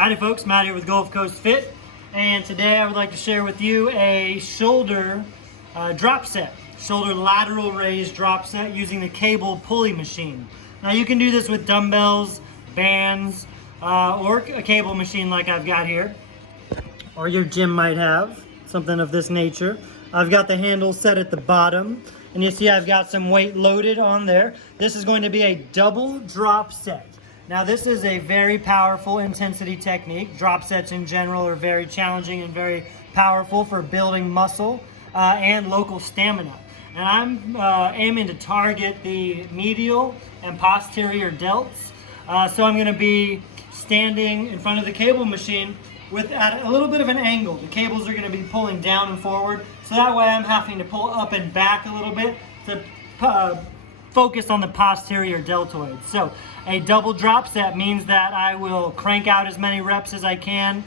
Howdy folks, Matt here with Gulf Coast Fit, and today I would like to share with you a shoulder drop set, shoulder lateral raise drop set using the cable pulley machine. Now you can do this with dumbbells, bands, or a cable machine like I've got here, or your gym might have, something of this nature. I've got the handle set at the bottom, and you see I've got some weight loaded on there. This is going to be a double drop set. Now this is a very powerful intensity technique. Drop sets in general are very challenging and very powerful for building muscle and local stamina. And I'm aiming to target the medial and posterior delts. So I'm gonna be standing in front of the cable machine at a little bit of an angle. The cables are gonna be pulling down and forward. So that way I'm having to pull up and back a little bit to focus on the posterior deltoids. So a double drop set means that I will crank out as many reps as I can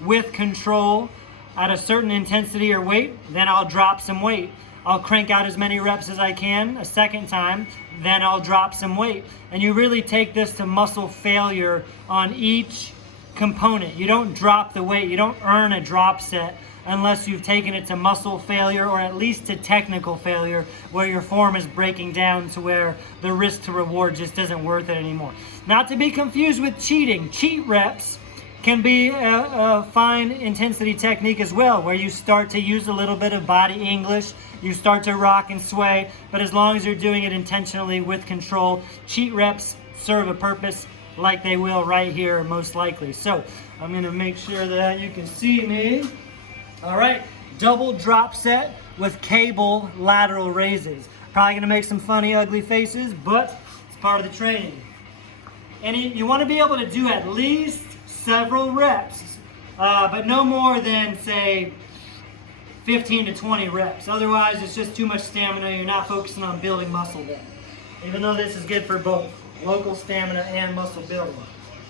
with control at a certain intensity or weight, then I'll drop some weight. I'll crank out as many reps as I can a second time, then I'll drop some weight. And you really take this to muscle failure on each component. You don't drop the weight, you don't earn a drop set unless you've taken it to muscle failure or at least to technical failure where your form is breaking down to where the risk to reward just isn't worth it anymore. Not to be confused with cheating. Cheat reps can be a fine intensity technique as well, where you start to use a little bit of body English, you start to rock and sway, but as long as you're doing it intentionally with control, cheat reps serve a purpose like they will right here most likely. So I'm gonna make sure that you can see me. All right, double drop set with cable lateral raises. Probably gonna make some funny, ugly faces, but it's part of the training. And you wanna be able to do at least several reps, but no more than, say, 15 to 20 reps. Otherwise, it's just too much stamina. You're not focusing on building muscle then. Even though this is good for both local stamina and muscle building.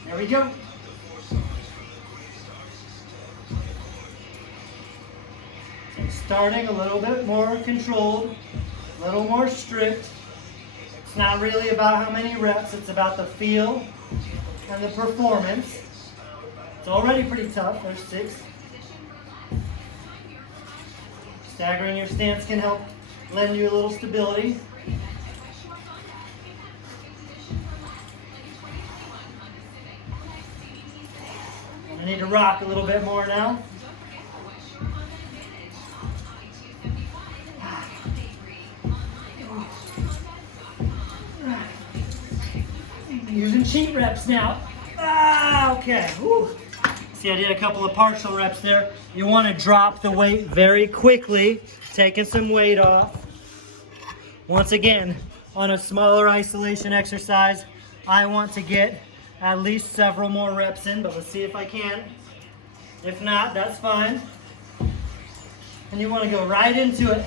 There we go. Starting a little bit more controlled, a little more strict. It's not really about how many reps, it's about the feel and the performance. It's already pretty tough, there's 6. Staggering your stance can help lend you a little stability. I need to rock a little bit more now. Using cheat reps now. Okay. Whew. See, I did a couple of partial reps there. You want to drop the weight very quickly, taking some weight off. Once again, on a smaller isolation exercise, I want to get at least several more reps in, but let's see if I can. If not, that's fine. And you want to go right into it.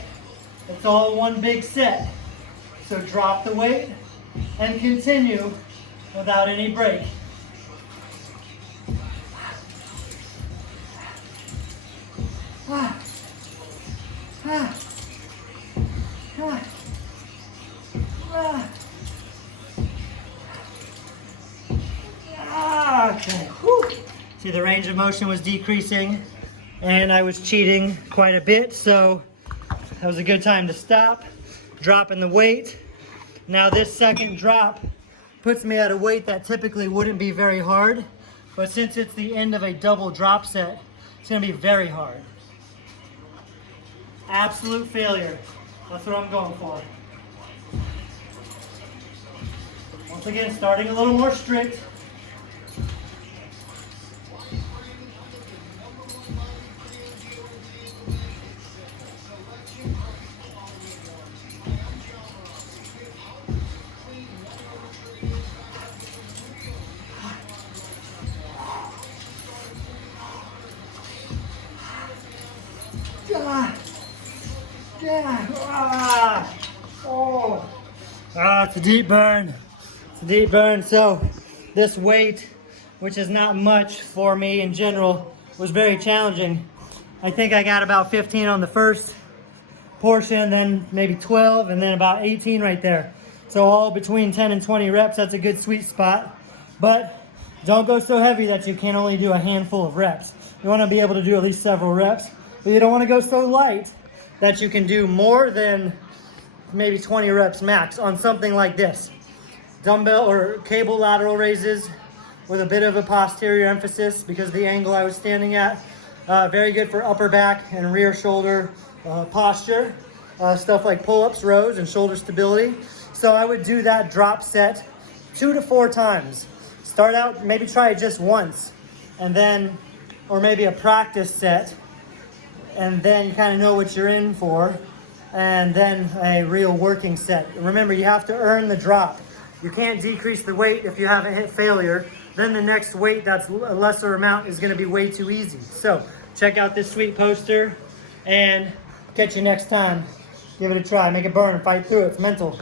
It's all one big set. So drop the weight and continue without any break. Okay. Whew. See, the range of motion was decreasing and I was cheating quite a bit, so that was a good time to stop, dropping the weight. Now this second drop puts me at a weight that typically wouldn't be very hard, but since it's the end of a double drop set, it's gonna be very hard. Absolute failure. That's what I'm going for. Once again, starting a little more strict. It's a deep burn. It's a deep burn. So this weight, which is not much for me in general, was very challenging. I think I got about 15 on the first portion, then maybe 12, and then about 18 right there. So all between 10 and 20 reps, that's a good sweet spot. But Don't go so heavy that you can only do a handful of reps. You want to be able to do at least several reps, but you don't want to go so light that you can do more than maybe 20 reps max on something like this. Dumbbell or cable lateral raises with a bit of a posterior emphasis because of the angle I was standing at. Very good for upper back and rear shoulder posture. Stuff like pull-ups, rows, and shoulder stability. So I would do that drop set 2 to 4 times. Start out, maybe try it just once, and then, or maybe a practice set, and then you kind of know what you're in for, and then a real working set. And remember, you have to earn the drop. You can't decrease the weight if you haven't hit failure. Then the next weight that's a lesser amount is going to be way too easy. So check out this sweet poster, and catch you next time. Give it a try, make it burn, fight through it, it's mental.